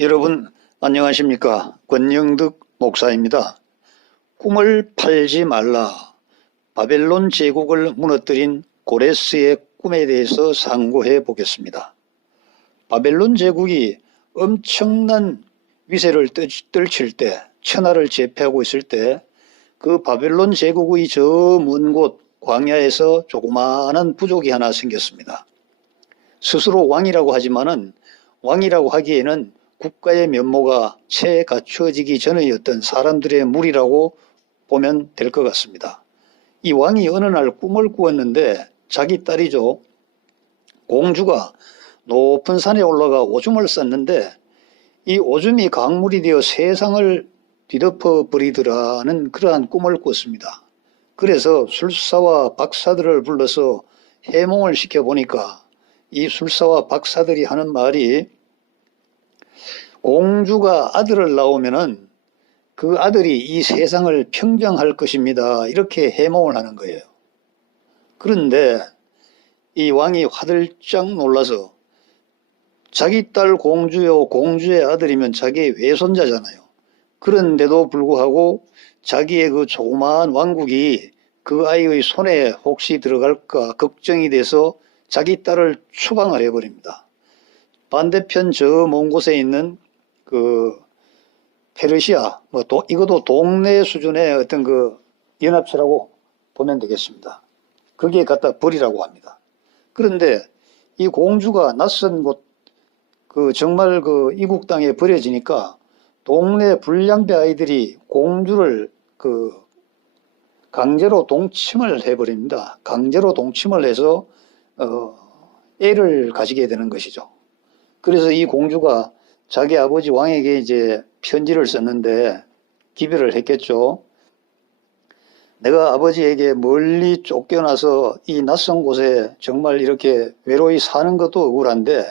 여러분 안녕하십니까? 권영득 목사입니다. 꿈을 팔지 말라. 바벨론 제국을 무너뜨린 고레스의 꿈에 대해서 상고해 보겠습니다. 바벨론 제국이 엄청난 위세를 떨칠 때, 천하를 제패하고 있을 때 그 바벨론 제국의 저 먼 곳 광야에서 조그마한 부족이 하나 생겼습니다. 스스로 왕이라고 하지만은 왕이라고 하기에는 국가의 면모가 채 갖추어지기 전의 어떤 사람들의 무리라고 보면 될 것 같습니다. 이 왕이 어느 날 꿈을 꾸었는데 자기 딸이죠. 공주가 높은 산에 올라가 오줌을 쌌는데 이 오줌이 강물이 되어 세상을 뒤덮어 버리더라는 그러한 꿈을 꿨습니다. 그래서 술사와 박사들을 불러서 해몽을 시켜보니까 이 술사와 박사들이 하는 말이 공주가 아들을 낳으면은 그 아들이 이 세상을 평정할 것입니다. 이렇게 해몽을 하는 거예요. 그런데 이 왕이 화들짝 놀라서 자기 딸 공주요, 공주의 아들이면 자기의 외손자잖아요. 그런데도 불구하고 자기의 그 조그마한 왕국이 그 아이의 손에 혹시 들어갈까 걱정이 돼서 자기 딸을 추방을 해버립니다. 반대편 저 먼 곳에 있는 그 페르시아, 이것도 동네 수준의 어떤 그 연합체라고 보면 되겠습니다. 거기에 갖다 버리라고 합니다. 그런데 이 공주가 낯선 곳, 정말 이국 땅에 버려지니까 동네 불량배 아이들이 공주를 강제로 동침을 해버립니다. 강제로 동침을 해서 애를 가지게 되는 것이죠. 그래서 이 공주가 자기 아버지 왕에게 이제 편지를 썼는데 기별을 했겠죠. 내가 아버지에게 멀리 쫓겨나서 이 낯선 곳에 정말 이렇게 외로이 사는 것도 억울한데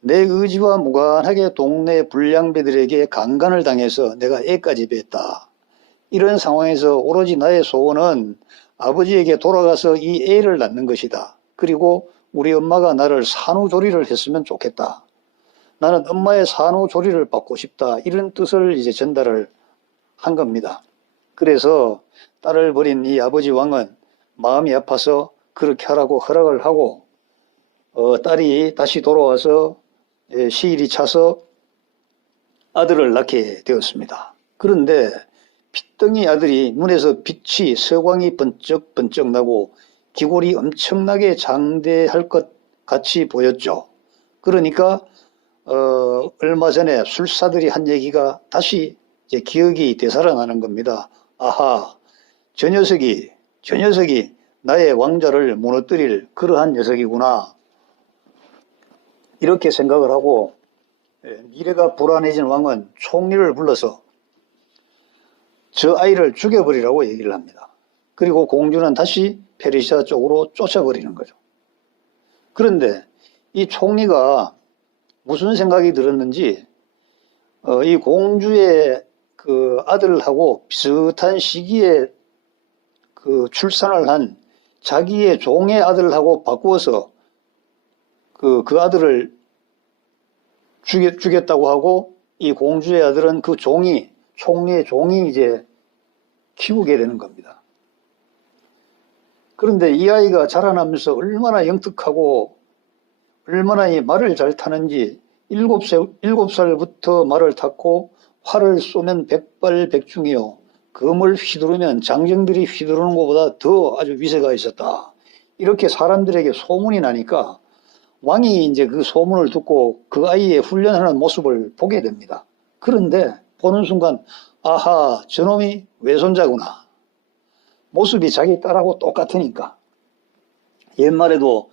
내 의지와 무관하게 동네 불량배들에게 강간을 당해서 내가 애까지 뱄다. 이런 상황에서 오로지 나의 소원은 아버지에게 돌아가서 이 애를 낳는 것이다. 그리고 우리 엄마가 나를 산후조리를 했으면 좋겠다. 나는 엄마의 산후조리를 받고 싶다. 이런 뜻을 이제 전달을 한 겁니다. 그래서 딸을 버린 이 아버지 왕은 마음이 아파서 그렇게 하라고 허락을 하고 딸이 다시 돌아와서 시일이 차서 아들을 낳게 되었습니다. 그런데 핏덩이 아들이 눈에서 빛이 서광이 번쩍번쩍 나고 기골이 엄청나게 장대할 것 같이 보였죠. 그러니까 얼마 전에 술사들이 한 얘기가 다시 이제 기억이 되살아나는 겁니다. 아하, 저 녀석이 나의 왕자를 무너뜨릴 그러한 녀석이구나. 이렇게 생각을 하고 미래가 불안해진 왕은 총리를 불러서 저 아이를 죽여버리라고 얘기를 합니다. 그리고 공주는 다시 페르시아 쪽으로 쫓아버리는 거죠. 그런데 이 총리가 무슨 생각이 들었는지 이 공주의 그 아들하고 비슷한 시기에 출산을 한 자기의 종의 아들하고 바꾸어서 그 아들을 죽였다고 하고 이 공주의 아들은 그 총리의 종이 이제 키우게 되는 겁니다. 그런데 이 아이가 자라나면서 얼마나 영특하고 얼마나 이 말을 잘 타는지 7살부터 말을 탔고 활을 쏘면 백발백중이요. 검을 휘두르면 장정들이 휘두르는 것보다 더 아주 위세가 있었다. 이렇게 사람들에게 소문이 나니까 왕이 이제 그 소문을 듣고 그 아이의 훈련하는 모습을 보게 됩니다. 그런데 보는 순간 아하, 저놈이 외손자구나. 모습이 자기 딸하고 똑같으니까. 옛말에도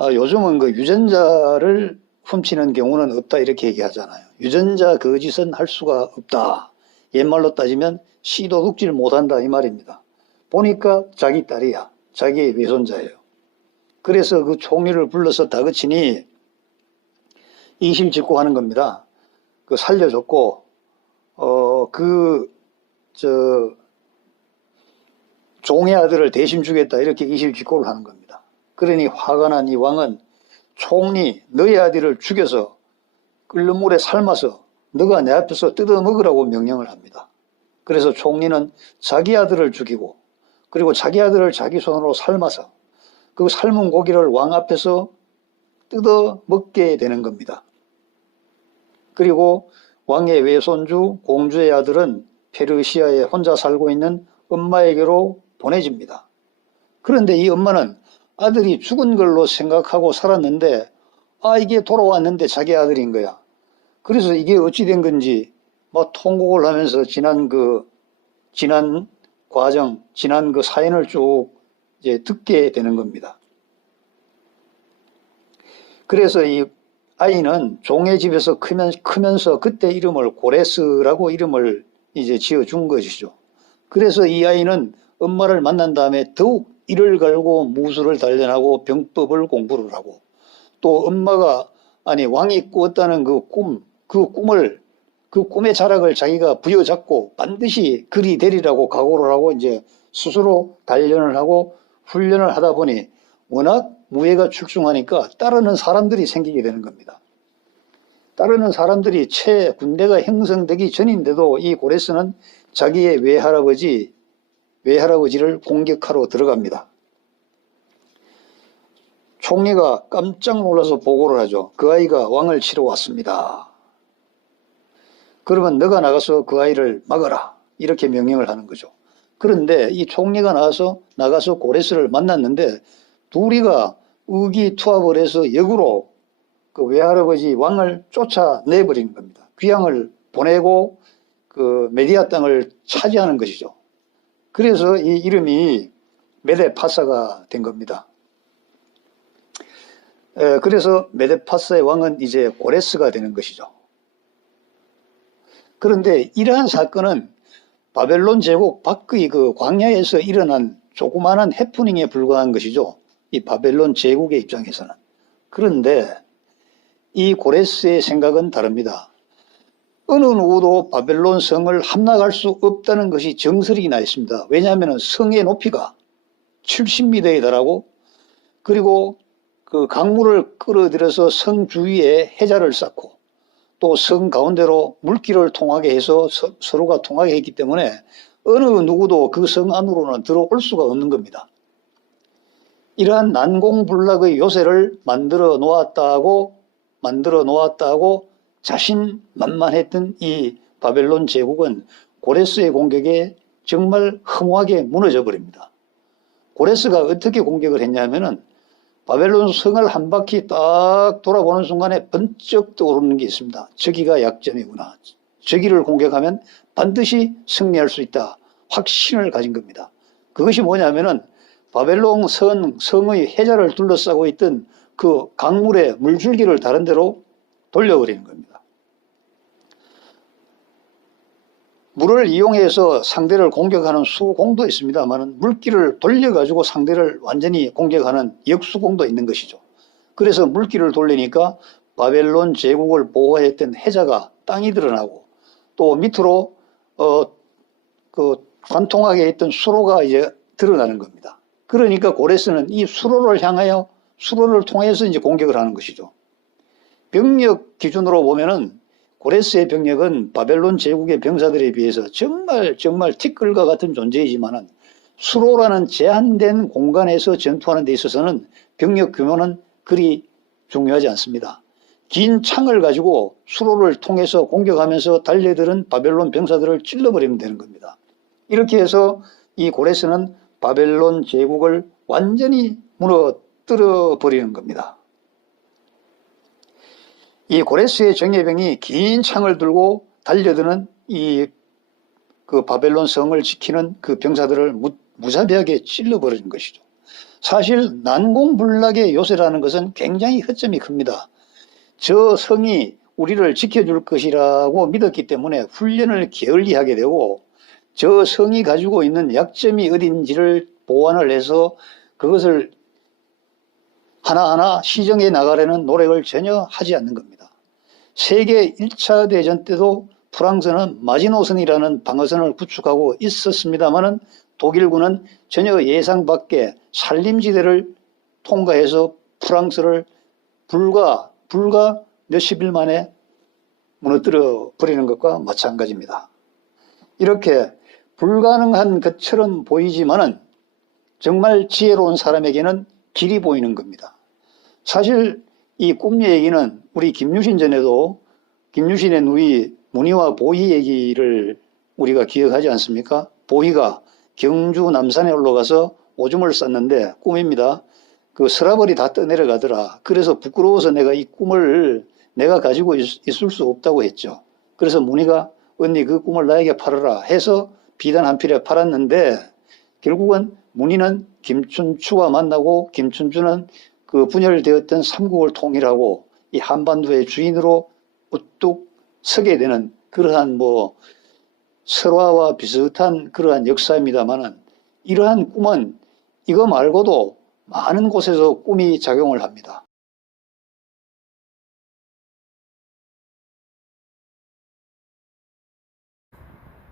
요즘은 그 유전자를 훔치는 경우는 없다 이렇게 얘기하잖아요. 유전자 거짓은 할 수가 없다. 옛말로 따지면 시도둑질 못한다 이 말입니다. 보니까 자기 딸이야. 자기의 외손자예요. 그래서 그 총리를 불러서 다그치니 이실직고 하는 겁니다. 살려줬고 종의 아들을 대신 주겠다 이렇게 이실직고를 하는 겁니다. 그러니 화가 난 이 왕은 총리 너의 아들을 죽여서 끓는 물에 삶아서 너가 내 앞에서 뜯어 먹으라고 명령을 합니다. 그래서 총리는 자기 아들을 죽이고 그리고 자기 아들을 자기 손으로 삶아서 그 삶은 고기를 왕 앞에서 뜯어 먹게 되는 겁니다. 그리고 왕의 외손주 공주의 아들은 페르시아에 혼자 살고 있는 엄마에게로 보내집니다. 그런데 이 엄마는 아들이 죽은 걸로 생각하고 살았는데 이게 돌아왔는데 자기 아들인 거야. 그래서 이게 어찌 된 건지 막 통곡을 하면서 지난 과정, 지난 그 사연을 쭉 이제 듣게 되는 겁니다. 그래서 이 아이는 종의 집에서 크면서 그때 이름을 고레스라고 이름을 이제 지어준 것이죠. 그래서 이 아이는 엄마를 만난 다음에 더욱 이를 갈고 무술을 단련하고 병법을 공부를 하고 또 엄마가 왕이 꾸었다는 그 꿈의 자락을 자기가 부여잡고 반드시 그리 되리라고 각오를 하고 이제 스스로 단련을 하고 훈련을 하다 보니 워낙 무예가 출중하니까 따르는 사람들이 생기게 되는 겁니다. 따르는 사람들이 채 군대가 형성되기 전인데도 이 고레스는 자기의 외할아버지를 공격하러 들어갑니다. 총리가 깜짝 놀라서 보고를 하죠. 그 아이가 왕을 치러 왔습니다. 그러면 너가 나가서 그 아이를 막아라. 이렇게 명령을 하는 거죠. 그런데 이 총리가 나가서 고레스를 만났는데 둘이가 의기투합을 해서 역으로 그 외할아버지 왕을 쫓아내버리는 겁니다. 귀양을 보내고 그 메디아 땅을 차지하는 것이죠. 그래서 이 이름이 메데파사가 된 겁니다. 그래서 메데파사의 왕은 이제 고레스가 되는 것이죠. 그런데 이러한 사건은 바벨론 제국 밖의 그 광야에서 일어난 조그마한 해프닝에 불과한 것이죠. 이 바벨론 제국의 입장에서는. 그런데 이 고레스의 생각은 다릅니다. 어느 누구도 바벨론 성을 함락할 수 없다는 것이 정설이 나 있습니다. 왜냐하면 성의 높이가 70m에 달하고 그리고 그 강물을 끌어들여서 성 주위에 해자를 쌓고 또 성 가운데로 물길을 통하게 해서 서로가 통하게 했기 때문에 어느 누구도 그 성 안으로는 들어올 수가 없는 겁니다. 이러한 난공불락의 요새를 만들어 놓았다고 자신만만했던 이 바벨론 제국은 고레스의 공격에 정말 허무하게 무너져 버립니다. 고레스가 어떻게 공격을 했냐면은 바벨론 성을 한 바퀴 딱 돌아보는 순간에 번쩍 떠오르는 게 있습니다. 저기가 약점이구나. 저기를 공격하면 반드시 승리할 수 있다. 확신을 가진 겁니다. 그것이 뭐냐면은 바벨론 성의 해자를 둘러싸고 있던 그 강물의 물줄기를 다른 데로 돌려버리는 겁니다. 물을 이용해서 상대를 공격하는 수공도 있습니다만 물길을 돌려가지고 상대를 완전히 공격하는 역수공도 있는 것이죠. 그래서 물길을 돌리니까 바벨론 제국을 보호했던 해자가 땅이 드러나고 또 밑으로 관통하게 했던 수로가 이제 드러나는 겁니다. 그러니까 고레스는 이 수로를 통해서 이제 공격을 하는 것이죠. 병력 기준으로 보면은 고레스의 병력은 바벨론 제국의 병사들에 비해서 정말 티끌과 같은 존재이지만은 수로라는 제한된 공간에서 전투하는 데 있어서는 병력 규모는 그리 중요하지 않습니다. 긴 창을 가지고 수로를 통해서 공격하면서 달려드는 바벨론 병사들을 찔러버리면 되는 겁니다. 이렇게 해서 이 고레스는 바벨론 제국을 완전히 무너뜨려 버리는 겁니다. 이 고레스의 정예병이 긴 창을 들고 달려드는 그 바벨론 성을 지키는 그 병사들을 무자비하게 찔러버리는 것이죠. 사실 난공불락의 요새라는 것은 굉장히 허점이 큽니다. 저 성이 우리를 지켜줄 것이라고 믿었기 때문에 훈련을 게을리하게 되고 저 성이 가지고 있는 약점이 어딘지를 보완을 해서 그것을 하나하나 시정해 나가려는 노력을 전혀 하지 않는 겁니다. 세계 1차 대전 때도 프랑스는 마지노선이라는 방어선을 구축하고 있었습니다마는 독일군은 전혀 예상 밖의 산림지대를 통과해서 프랑스를 불과 몇십 일 만에 무너뜨려 버리는 것과 마찬가지입니다. 이렇게 불가능한 것처럼 보이지만은 정말 지혜로운 사람에게는 길이 보이는 겁니다. 사실 이 꿈 얘기는 우리 김유신 전에도 김유신의 누이 문희와 보희 얘기를 우리가 기억하지 않습니까? 보희가 경주 남산에 올라가서 오줌을 쌌는데 꿈입니다. 그 서라벌이 다 떠내려가더라. 그래서 부끄러워서 내가 이 꿈을 내가 가지고 있을 수 없다고 했죠. 그래서 문희가 언니 그 꿈을 나에게 팔아라 해서 비단 한 필에 팔았는데 결국은 문희는 김춘추와 만나고 김춘추는 그 분열되었던 삼국을 통일하고 이 한반도의 주인으로 우뚝 서게 되는 그러한 설화와 비슷한 그러한 역사입니다만은 이러한 꿈은 이거 말고도 많은 곳에서 꿈이 작용을 합니다.